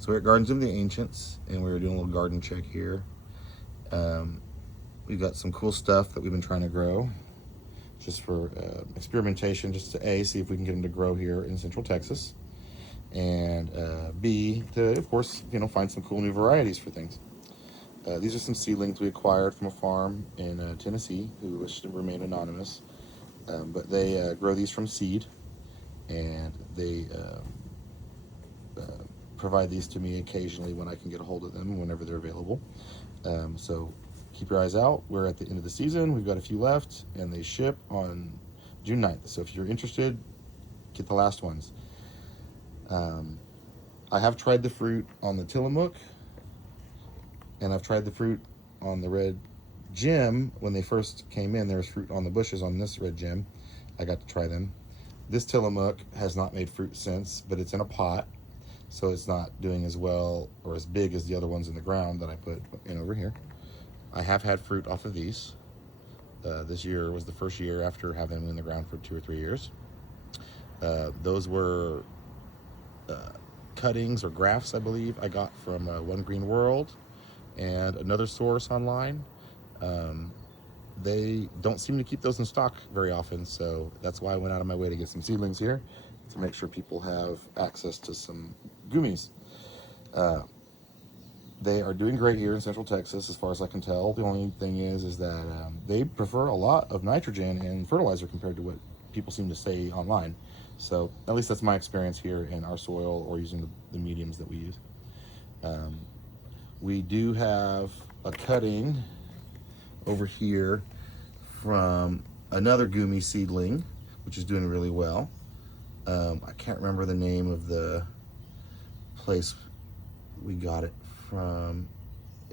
So we're at Gardens of the Ancients, and we're doing a little garden check here. We've got some cool stuff that we've been trying to grow, just for experimentation, just to see if we can get them to grow here in Central Texas, and B, to, of course, find some cool new varieties for things. These are some seedlings we acquired from a farm in Tennessee who wished to remain anonymous, but they grow these from seed, and they provide these to me occasionally when I can get a hold of them, whenever they're available. So keep your eyes out. We're at the end of the season. We've got a few left, and they ship on June 9th. So if you're interested, get the last ones. I have tried the fruit on the Tillamook, and I've tried the fruit on the red gem. When they first came in, there was fruit on the bushes on this red gem. I got to try them. This Tillamook has not made fruit since, but it's in a pot, so it's not doing as well or as big as the other ones in the ground that I put in over here. I have had fruit off of these. This year was the first year after having them in the ground for 2 or 3 years. Those were cuttings or grafts, I believe, I got from One Green World and another source online. They don't seem to keep those in stock very often, so that's why I went out of my way to get some seedlings here to make sure people have access to some Goumis. They are doing great here in Central Texas, as far as I can tell. The only thing is that they prefer a lot of nitrogen and fertilizer compared to what people seem to say online. So at least that's my experience here in our soil, or using the mediums that we use. We do have a cutting over here from another Goumi seedling, which is doing really well. I can't remember the name of the place we got it from.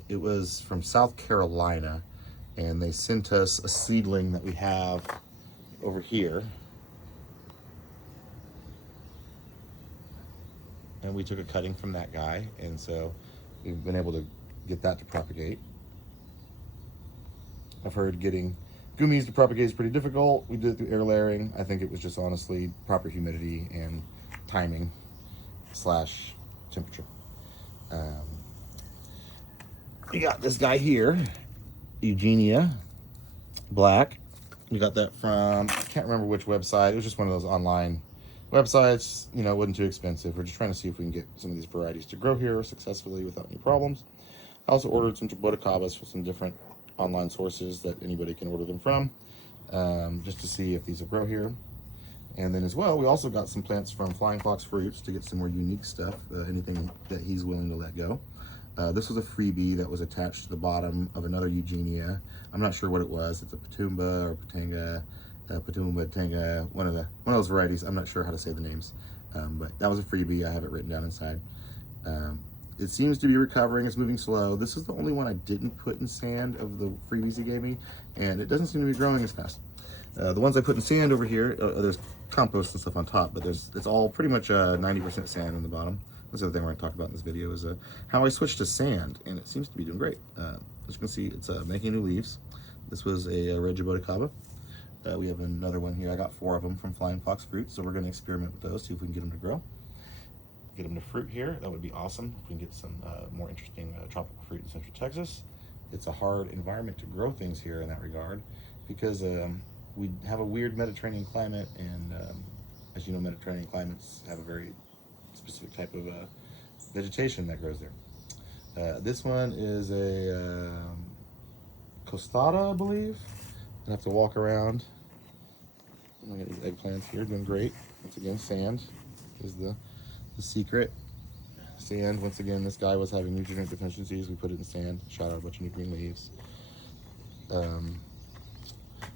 It was from South Carolina, and they sent us a seedling that we have over here. And we took a cutting from that guy, and so we've been able to get that to propagate. I've heard getting Goumis to propagate is pretty difficult. We did it through air layering. I think it was just honestly proper humidity and timing / temperature. We got this guy here, Eugenia, black. We got that from, I can't remember which website. It was just one of those online websites. It wasn't too expensive. We're just trying to see if we can get some of these varieties to grow here successfully without any problems. I also ordered some jaboticabas from some different online sources that anybody can order them from, just to see if these will grow here. And then as well, we also got some plants from Flying Fox Fruits to get some more unique stuff, anything that he's willing to let go. This was a freebie that was attached to the bottom of another Eugenia. I'm not sure what it was. It's a Patumba or Patanga, Patumba, Tanga, one of those varieties. I'm not sure how to say the names, but that was a freebie. I have it written down inside. It seems to be recovering. It's moving slow. This is the only one I didn't put in sand of the freebies he gave me, and it doesn't seem to be growing as fast. The ones I put in sand over here, there's compost and stuff on top, but it's all pretty much 90% sand on the bottom. That's the other thing we're going to talk about in this video is how I switched to sand, and it seems to be doing great. As you can see, it's making new leaves. This was a red jaboticaba. We have another one here. I got 4 of them from Flying Fox Fruits, so we're going to experiment with those, see if we can get them to grow. Get them to fruit here. That would be awesome if we can get some more interesting tropical fruit in Central Texas. It's a hard environment to grow things here in that regard, because we have a weird Mediterranean climate, and as you know, Mediterranean climates have a very specific type of vegetation that grows there. This one is a costada, I believe. I have to walk around. I got these eggplants here, doing great. Once again, sand is the secret. Sand, once again, this guy was having nutrient deficiencies. We put it in sand, shot out a bunch of new green leaves.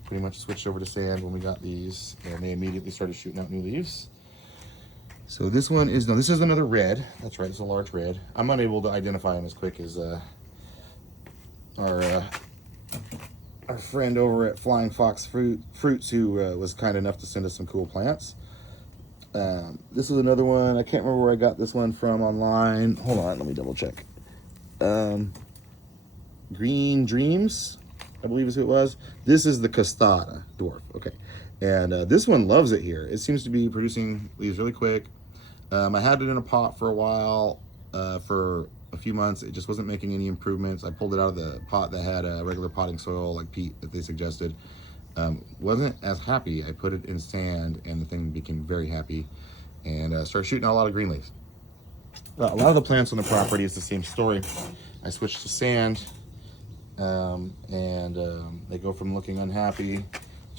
Pretty much switched over to sand when we got these, and they immediately started shooting out new leaves. So this one is, no, this is another red. That's right, it's a large red. I'm unable to identify them as quick as our friend over at Flying Fox Fruits, who was kind enough to send us some cool plants. This is another one. I can't remember where I got this one from online. Hold on, let me double check. Green Dreams, I believe is who it was. This is the costada dwarf. Okay, and this one loves it here. It seems to be producing leaves really quick. I had it in a pot for a while. for a few months. It just wasn't making any improvements. I pulled it out of the pot that had a regular potting soil like peat that they suggested. Wasn't as happy. I put it in sand and the thing became very happy and started shooting out a lot of green leaves. A lot of the plants on the property is the same story. I switched to sand they go from looking unhappy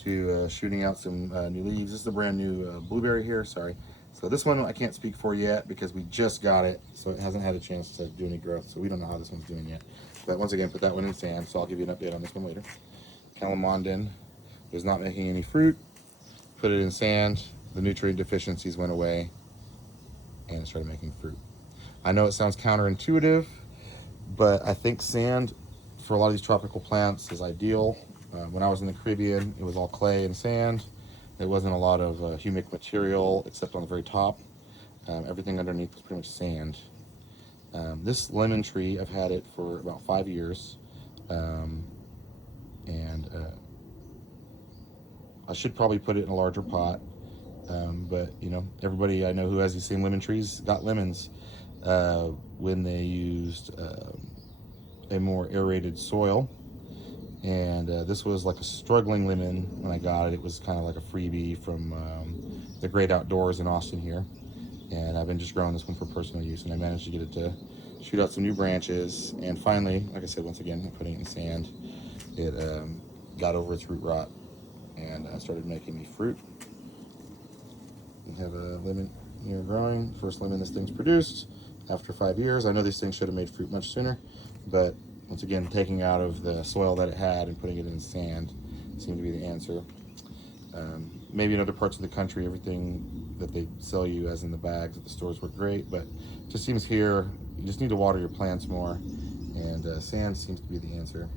to shooting out some new leaves. This is a brand new blueberry here, sorry. So this one I can't speak for yet because we just got it, so it hasn't had a chance to do any growth, so we don't know how this one's doing yet. But once again, put that one in sand, so I'll give you an update on this one later. Calamondin was not making any fruit. Put it in sand, the nutrient deficiencies went away, and it started making fruit. I know it sounds counterintuitive, but I think sand for a lot of these tropical plants is ideal. When I was in the Caribbean, it was all clay and sand. There wasn't a lot of humic material except on the very top. Everything underneath was pretty much sand. This lemon tree, I've had it for about 5 years. I should probably put it in a larger pot. But you know, everybody I know who has these same lemon trees got lemons when they used a more aerated soil. And this was like a struggling lemon when I got it. It was kind of like a freebie from the Great Outdoors in Austin here. And I've been just growing this one for personal use, and I managed to get it to shoot out some new branches. And finally, like I said, once again, I'm putting it in sand. It got over its root rot and started making me fruit. We have a lemon here growing. First lemon this thing's produced after 5 years. I know these things should have made fruit much sooner, but once again, taking out of the soil that it had and putting it in sand seemed to be the answer. Maybe in other parts of the country, everything that they sell you as in the bags at the stores work great, but it just seems here, you just need to water your plants more, and sand seems to be the answer.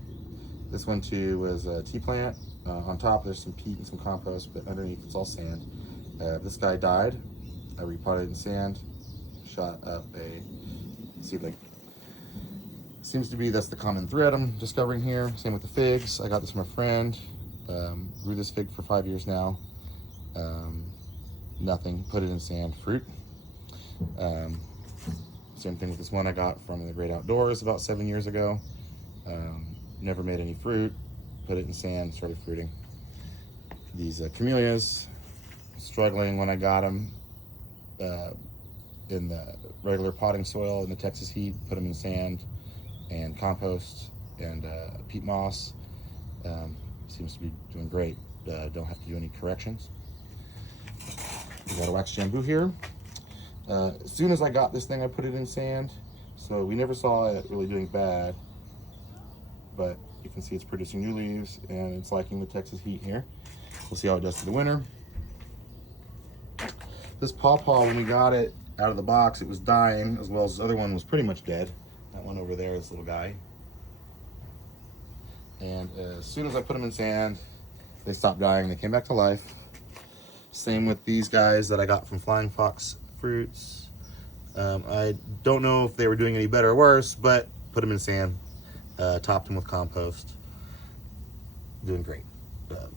This one too was a tea plant. On top there's some peat and some compost, but underneath it's all sand. This guy died. I repotted in sand, shot up a seedling. Seems to be that's the common thread I'm discovering here. Same with the figs. I got this from a friend. Grew this fig for 5 years now. Nothing. Put it in sand. Fruit. Same thing with this one I got from the Great Outdoors about 7 years ago. Never made any fruit. Put it in sand. Started fruiting. These camellias. Struggling when I got them in the regular potting soil in the Texas heat. Put them in sand and compost and peat moss. Seems to be doing great. Don't have to do any corrections. We got a wax bamboo here. As soon as I got this thing, I put it in sand, so we never saw it really doing bad, but you can see it's producing new leaves and it's liking the Texas heat here. We'll see how it does through the winter. This pawpaw, when we got it out of the box, it was dying, as well as the other one was pretty much dead. That one over there, this little guy. And as soon as I put them in sand, they stopped dying. They came back to life. Same with these guys that I got from Flying Fox Fruits. I don't know if they were doing any better or worse, but put them in sand, topped them with compost. Doing great.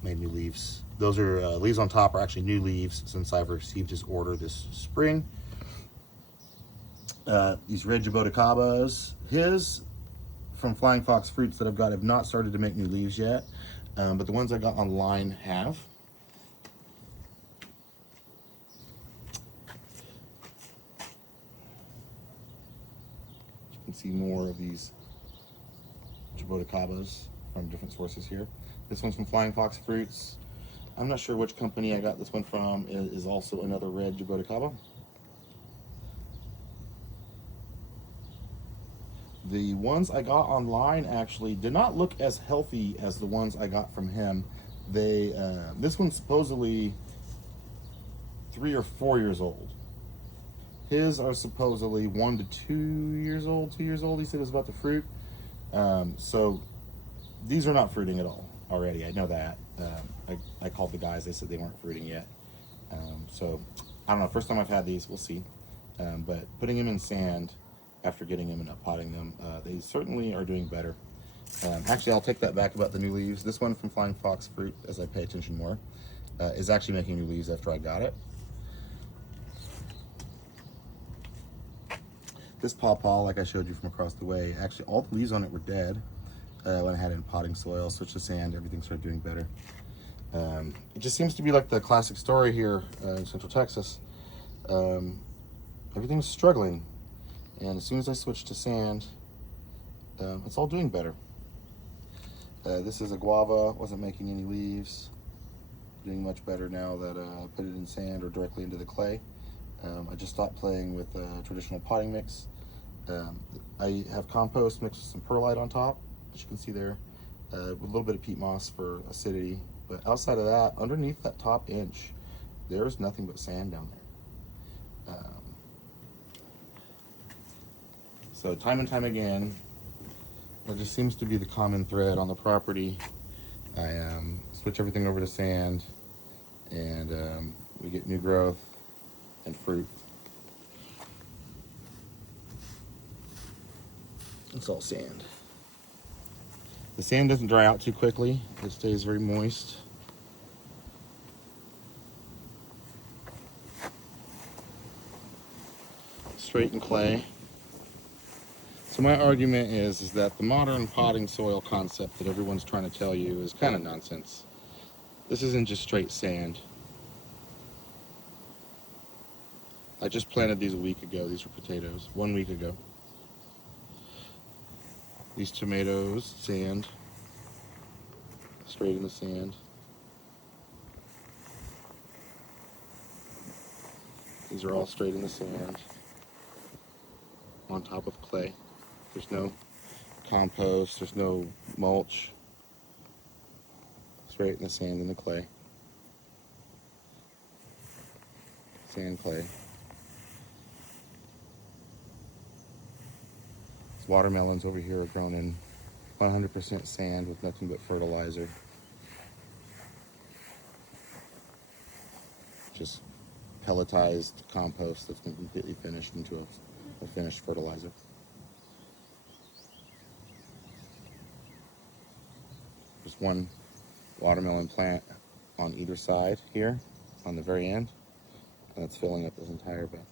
Made new leaves. Those are leaves on top are actually new leaves since I've received his order this spring. These red jaboticabas, his from Flying Fox Fruits that I've got have not started to make new leaves yet, but the ones I got online have. You can see more of these jaboticabas from different sources here. This one's from Flying Fox Fruits. I'm not sure which company I got this one from. It is also another red jaboticaba. The ones I got online actually did not look as healthy as the ones I got from him. They this one's supposedly 3 or 4 years old. His are supposedly 1 to 2 years old. 2 years old. He said it was about to fruit. So these are not fruiting at all already. I know that. I called the guys. They said they weren't fruiting yet. So I don't know. First time I've had these. We'll see. But putting them in sand after getting them and up potting them, they certainly are doing better. Actually, I'll take that back about the new leaves. This one from Flying Fox Fruit, as I pay attention more, is actually making new leaves after I got it. This pawpaw, like I showed you from across the way, actually all the leaves on it were dead when I had it in potting soil. Switched to sand, everything started doing better. It just seems to be like the classic story here in Central Texas. Everything's struggling, and as soon as I switched to sand, it's all doing better. This is a guava, wasn't making any leaves. Doing much better now that I put it in sand or directly into the clay. I just stopped playing with traditional potting mix. I have compost mixed with some perlite on top, as you can see there, with a little bit of peat moss for acidity. But outside of that, underneath that top inch, there's nothing but sand down there. So time and time again, that just seems to be the common thread on the property. I switch everything over to sand, and we get new growth and fruit. It's all sand. The sand doesn't dry out too quickly. It stays very moist. Straighten clay. So my argument is that the modern potting soil concept that everyone's trying to tell you is kind of nonsense. This isn't just straight sand. I just planted these a week ago. These are potatoes, 1 week ago. These tomatoes, sand, straight in the sand. These are all straight in the sand, on top of clay. There's no compost, there's no mulch. Straight in the sand and the clay. Sand, clay. These watermelons over here are grown in 100% sand with nothing but fertilizer. Just pelletized compost that's been completely finished into a finished fertilizer. There's one watermelon plant on either side here, on the very end, and it's filling up this entire bed.